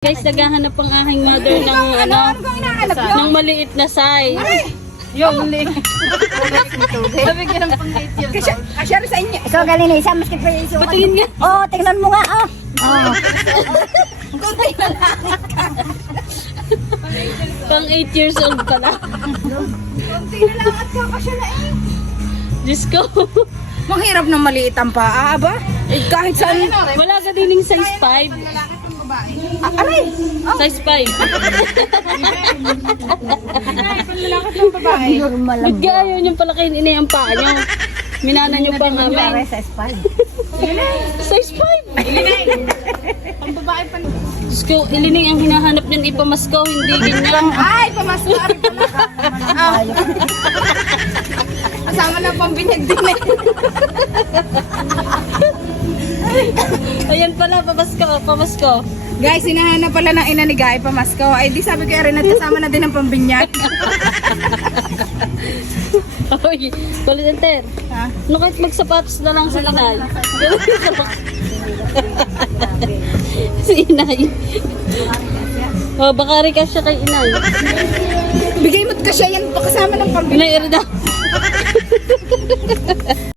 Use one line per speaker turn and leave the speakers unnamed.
Guys, naghahanap ang aking mother ng ng maliit na size.
Yung mali. Sabi ka ng pang-8 years old.
Kasya rin sa inyo. Ikaw galing na isa, maski pa yung isuot.
Patingin nga.
Oo, tingnan mo nga, oh. Oo.
Pang 8 years old pala.
Kunti na lang at kakasya na eh.
Diyos ko.
Mahirap na maliit ang paa, ba? Eh, kahit saan.
Wala ka din yung size 5.
Aray!
Size 5.
Normal
Ba't ka ayaw niyong palakihin inay ang paa niyo? Minana niyo pa nga
Pare
men.
sa spine.
Size 5.
Ang babae pa.
Diyos ko, ilining ang hinahanap niyan ipamasko, hindi ganyan.
Ay, pamasok kami talaga. Kasama na pambinyag din eh.
Ayan pala, pamasko.
Guys, hinahanap pala ng ina ni Guy pamasko. Ay, di sabi ko rin at kasama na din ang pambinyag.
Oy, Colenter.
Ha?
No, kahit magsapatos na lang sa inay. Si inay. Oh, baka rin ka siya kay inay.
Bigay mo't kasya yan kasama ng pambinyag.
Inay, erda.